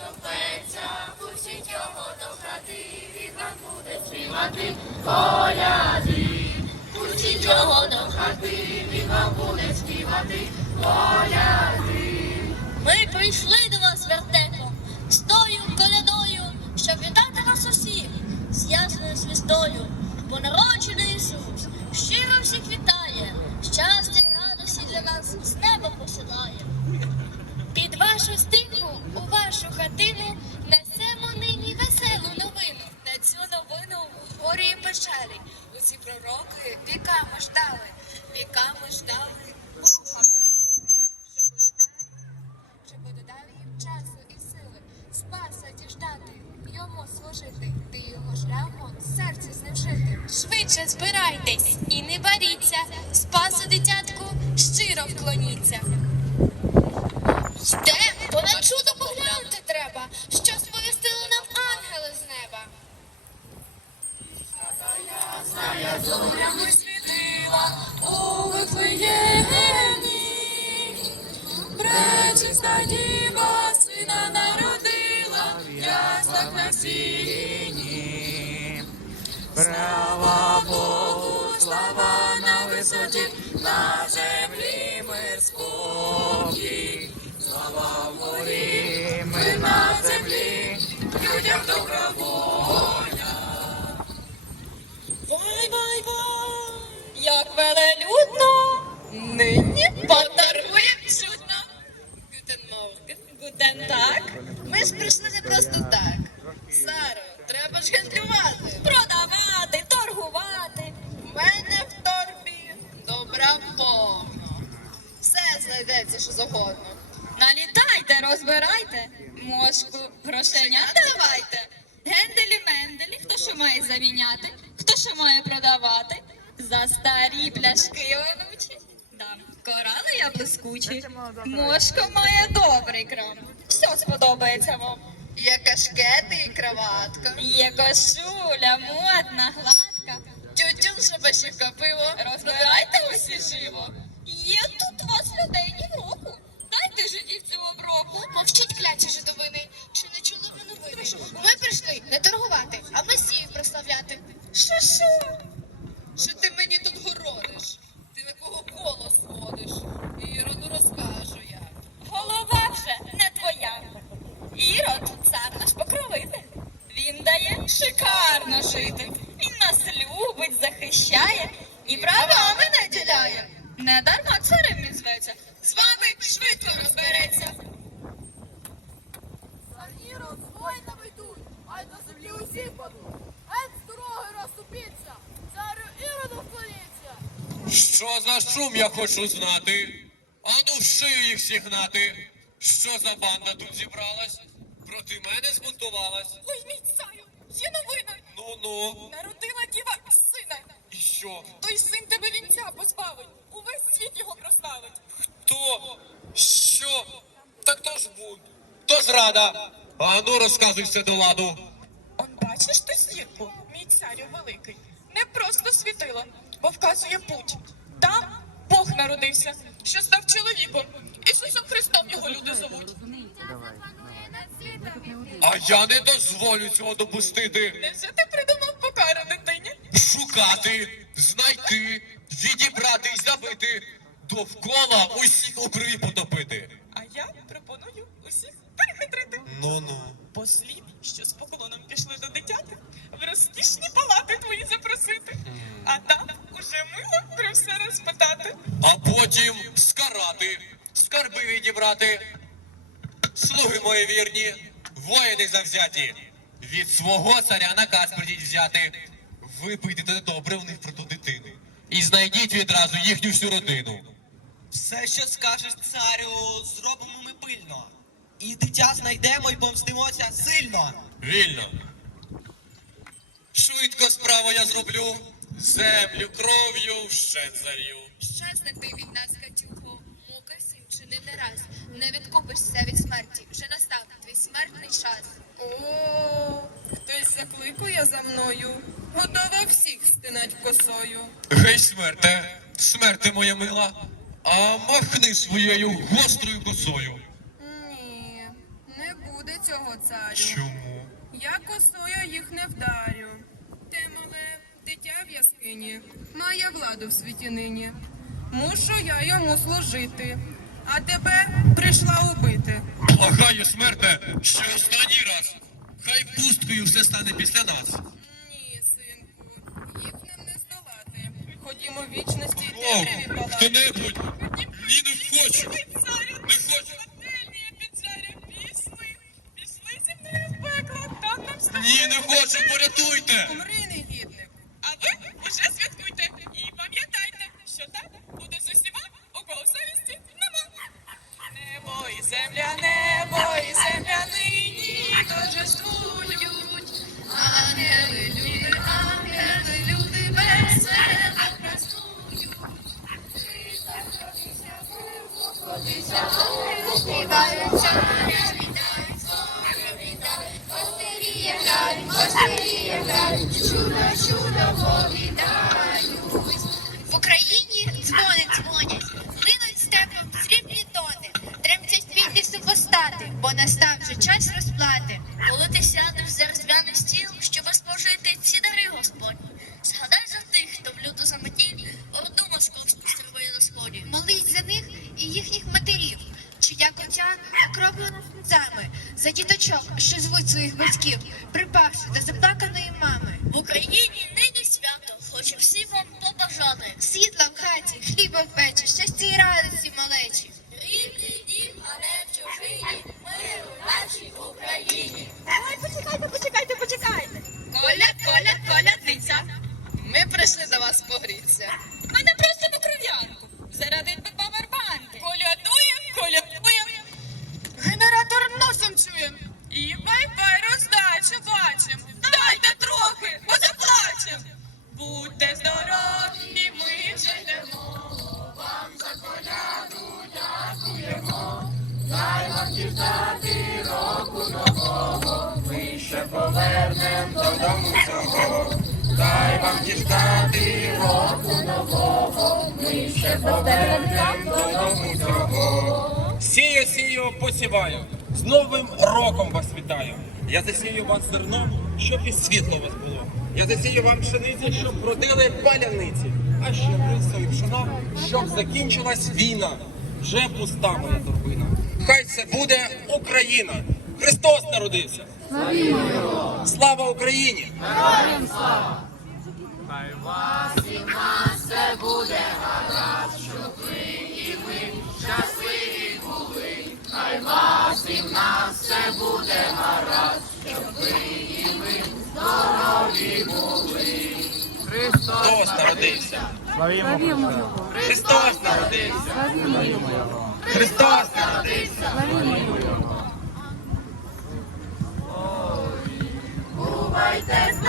стопеться, пустіть його до хати, він вам буде співати коляди. Пустіть його до хати, він вам буде співати коляди. Ми прийшли до вас, вертепо, з тою колядою, щоб вітати вас усіх з ясною звіздою, бо народжений Ісус щиро всіх вітає, щастя і радості для нас з неба посилає. Під вашу стиху у вашу несемо нині веселу новину. На цю новину в горі і печалі. Усі пророки віками ждали, віками ждали Бога. Щоб далі їм часу і сили, спаса діждати, йому служити, ти його шляхом серце з ним жити. Швидше збирайтесь і не боріться, спасу дитятку щиро вклоніться. Йдем, Зорями світила у Вифлеємі, Пречиста діва сина народила, в яслах на сіні. Слава Богу, слава на висоті, на землі мир спокій. Слава горі, ми на землі, людям добра що завгодно. Налітайте, розбирайте, мошку, грошенята давайте. Генделі менделі, хто що має заміняти, хто що має продавати. За старі пляшки онучі. Дам корали я блискучі. Мошко має добрий крам. Все сподобається вам. Є кашкети і краватка. Є кошуля, модна, гладка. Тютюн шабашівка пиво. Розбирайте усі живо. Швидко розбереться. Ірод з воїнами йдуть, ай на землі усі падуть. Геть з дороги розступіться, царю Іроду вклоніться. Що за шум я хочу знати? Ану в шию їх сігнати. Що за банда тут зібралась? Проти мене збунтувалась? Ой, мій царю, є новина. Ну-ну. Народила діва сина. І що? Той син тебе вінця позбавить. Увесь світ його прославить. Хто? Що? Так то ж бунт. То зрада. Ану розказуй все до ладу. Он бачиш ту зірку, мій царю великий, не просто світило, бо вказує путь. Там Бог народився, що став чоловіком. Ісусом Христом його люди зовуть. А я не дозволю цього допустити. Невже ти придумав покару дитині? Шукати, знайти, відібрати і забити. Довкола усіх у крові потопити. А я пропоную усіх перехитрити. Ну-ну. Послів, що з поклоном пішли до дитяти, в розкішні палати твої запросити. А там уже мило про все розпитати. а потім скарати, скарби відібрати. Слуги мої вірні, воїни завзяті, від свого царя наказ прийдіть взяти. Ви підете добре в них про ту дитину. І знайдіть відразу їхню всю родину. Все, що скажеш царю, зробимо ми пильно. І дитя знайдемо і помстимося сильно. Вільно. Швидко справу я зроблю, землю кров'ю ще зарю. Щасник ти від нас, Катюко, мука сім чинив не раз. Не відкупишся від смерті, вже настав твій смертний час. О, хтось закликує за мною, готова всіх стинать косою. Гей, смерте, смерте моя мила, а махни своєю гострою косою. Ні, не буде цього царю. Чому? Я косою їх не вдарю. Те мале дитя в яскині має владу в світі нині. Мушу я йому служити, а тебе прийшла убити. Благаю, смерте, ще останній раз. Хай пусткою все стане після нас. Ходімо в вічності і темряві хто-небудь! Ні, не хочу! Не хочу! Пішли, зі мною в пекло, там нам з Ні, не хочу, порятуйте! Бо настав вже час розплати. Коли ти сядеш за різдвяний стіл, щоб спожити ці дари Господні, згадай за тих, хто в люту заметіль орду московську стримує на сході. Молись за них і їхніх матерів, чия котя окроплена сльозами, за діточок, що звуть своїх батьків, припавши до заплаканої мами. В Україні нині свято, хочу всім вам побажати. Світла в хаті, хліба в печі, щастя і радості малечі. Дай вам дістати року нового, ми ще повернем додому цього. Сію, сію, посіваю. З Новим роком вас вітаю. Я засію вас зерном, щоб і світло у вас було. Я засію вам пшениці, щоб родили паляниці. А ще рисо і щоб закінчилась війна. Вже пуста моя торбина. Хай це буде Україна. Христос народився. Слава Україні! Героям слава! Хай вас і нам все буде гаразд! Щоб ви і ми щасливі були, хай вас і нам все буде гаразд, щоб ми Христос народився. Славімо Його! Христос народився. Славімо Його! Христос народився. Славімо Його! my death.